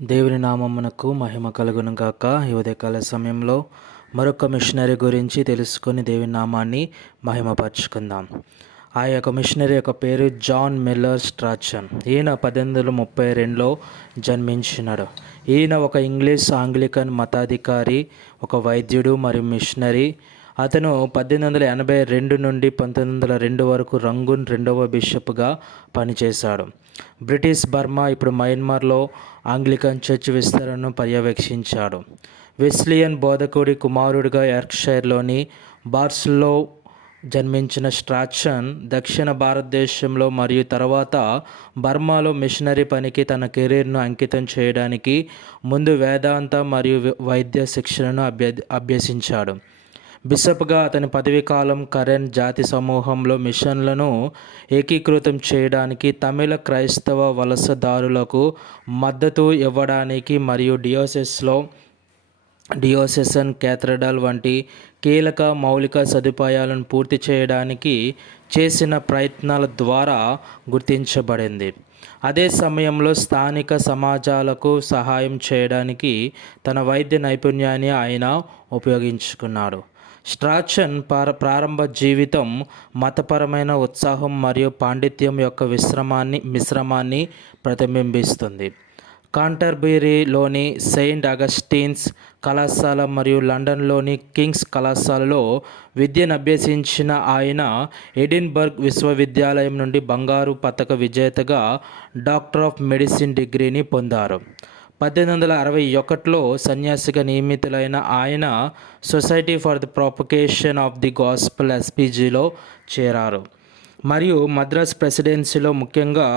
దేవుని నామమునకు మహిమ కలుగును గాక. ఈ ఉదయకాల సమయంలో మరొక మిషనరీ గురించి తెలుసుకొని దేవుని నామాన్ని మహిమపరుచుకుందాం. ఆ యొక్క మిషనరీ యొక్క పేరు జాన్ మిల్లర్ స్ట్రాచన్. ఈయన 1832లో జన్మించినాడు. ఈయన ఒక ఇంగ్లీష్ ఆంగ్లికన్ మతాధికారి, ఒక వైద్యుడు మరియు మిషనరీ. అతను 1882 నుండి 1902 వరకు రంగూన్ రెండవ బిషప్గా పనిచేశాడు. బ్రిటిష్ బర్మా, ఇప్పుడు మయన్మార్లో ఆంగ్లికన్ చర్చ్ విస్తరణను పర్యవేక్షించాడు. వెస్లియన్ బోధకుడి కుమారుడిగా యార్క్షైర్లోని బార్స్లో జన్మించిన స్ట్రాచన్ దక్షిణ భారతదేశంలో మరియు తర్వాత బర్మాలో మిషనరీ పనికి తన కెరీర్ను అంకితం చేయడానికి ముందు వేదాంత మరియు వైద్య శిక్షణను అభ్యసించాడు. బిషప్గా అతని పదవీ కాలం కరెన్ జాతి సమూహంలో మిషన్లను ఏకీకృతం చేయడానికి, తమిళ క్రైస్తవ వలసదారులకు మద్దతు ఇవ్వడానికి మరియు డియోసెసన్ కేథడ్రల్ వంటి కీలక మౌలిక సదుపాయాలను పూర్తి చేయడానికి చేసిన ప్రయత్నాల ద్వారా గుర్తించబడింది. అదే సమయంలో స్థానిక సమాజాలకు సహాయం చేయడానికి తన వైద్య నైపుణ్యాన్ని ఆయన ఉపయోగించుకున్నాడు. స్ట్రాచన్ ప్రారంభ జీవితం మతపరమైన ఉత్సాహం మరియు పాండిత్యం యొక్క మిశ్రమాన్ని ప్రతిబింబిస్తుంది. కాంటర్బరీలోని సెయింట్ అగస్టిన్స్ కళాశాల మరియు లండన్లోని కింగ్స్ కళాశాలలో విద్యను అభ్యసించిన ఆయన ఎడిన్బర్గ్ విశ్వవిద్యాలయం నుండి బంగారు పతక విజేతగా డాక్టర్ ఆఫ్ మెడిసిన్ డిగ్రీని పొందారు. 1861లో సన్యాసిగా నియమితులైన ఆయన society for the propagation of the gospel ఎస్పీజీలో చేరారు మరియు మద్రాస్ ప్రెసిడెన్సీలో, ముఖ్యంగా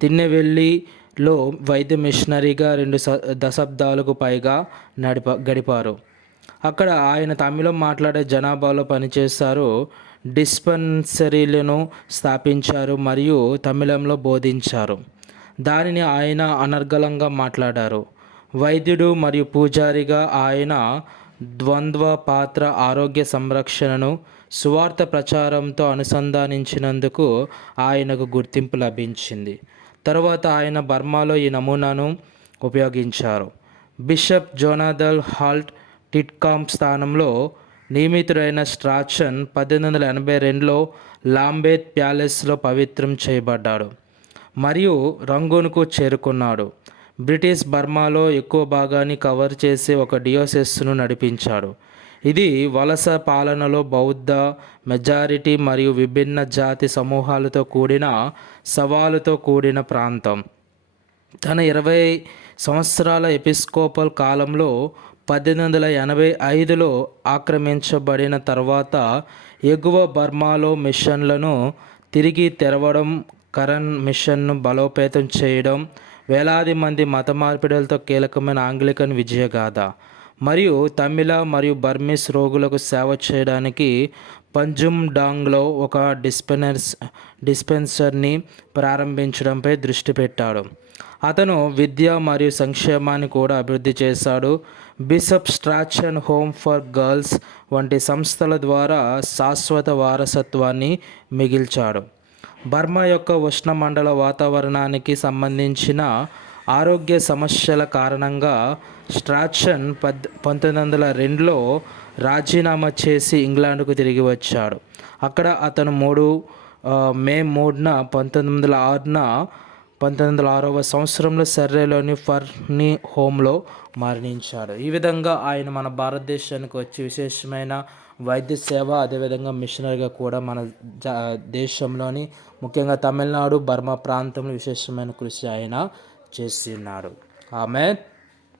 తిరునెల్వేలిలో వైద్య మిషనరీగా 2 దశాబ్దాలకు పైగా గడిపారు. అక్కడ ఆయన తమిళం మాట్లాడే జనాభాలో పనిచేశారు, డిస్పెన్సరీలను స్థాపించారు మరియు తమిళంలో బోధించారు. దానిని ఆయన అనర్గళంగా మాట్లాడారు. వైద్యుడు మరియు పూజారిగా ఆయన ద్వంద్వ పాత్ర ఆరోగ్య సంరక్షణను సువార్త ప్రచారంతో అనుసంధానించినందుకు ఆయనకు గుర్తింపు లభించింది. తరువాత ఆయన బర్మాలో ఈ నమూనాను ఉపయోగించారు. బిషప్ జోనాథన్ హాల్ట్ టిట్కామ్ స్థానంలో నియమితుడైన స్ట్రాచన్ 1882లో లాంబెత్ ప్యాలెస్లో పవిత్రం చేయబడ్డాడు మరియు రంగూన్కు చేరుకున్నాడు. బ్రిటిష్ బర్మాలో ఎక్కువ భాగాన్ని కవర్ చేసే ఒక డియోసెస్ను నడిపించాడు. ఇది వలస పాలనలో బౌద్ధ మెజారిటీ మరియు విభిన్న జాతి సమూహాలతో కూడిన సవాలుతో కూడిన ప్రాంతం. తన 20 సంవత్సరాల ఎపిస్కోపల్ కాలంలో 1885లో ఆక్రమించబడిన తర్వాత ఎగువ బర్మాలో మిషన్లను తిరిగి తెరవడం, కరన్ మిషన్ను బలోపేతం చేయడం, వేలాది మంది మత మార్పిడులతో కీలకమైన ఆంగ్లికన్ విజయగాథ, మరియు తమిళ మరియు బర్మీస్ రోగులకు సేవ చేయడానికి పంజుమ్ డాంగ్లో ఒక డిస్పెన్సర్ని ప్రారంభించడంపై దృష్టి పెట్టాడు. అతను విద్య మరియు సంక్షేమాన్ని కూడా అభివృద్ధి చేశాడు. బిషప్ స్ట్రాచన్ హోమ్ ఫర్ గర్ల్స్ వంటి సంస్థల ద్వారా శాశ్వత వారసత్వాన్ని మిగిల్చాడు. బర్మా యొక్క ఉష్ణమండల వాతావరణానికి సంబంధించిన ఆరోగ్య సమస్యల కారణంగా స్ట్రాచన్ 1902లో రాజీనామా చేసి ఇంగ్లాండ్కు తిరిగి వచ్చాడు. అక్కడ అతను మే 3న 1906వ సంవత్సరంలో సర్రేలోని ఫర్నీ హోమ్లో మరణించాడు. ఈ విధంగా ఆయన మన భారతదేశానికి వచ్చి విశేషమైన వైద్య సేవ, అదేవిధంగా మిషనరీగా కూడా మన దేశంలోని ముఖ్యంగా తమిళనాడు, బర్మా ప్రాంతంలో విశేషమైన కృషి ఆయన చేస్తున్నాడు. ఆమెన్.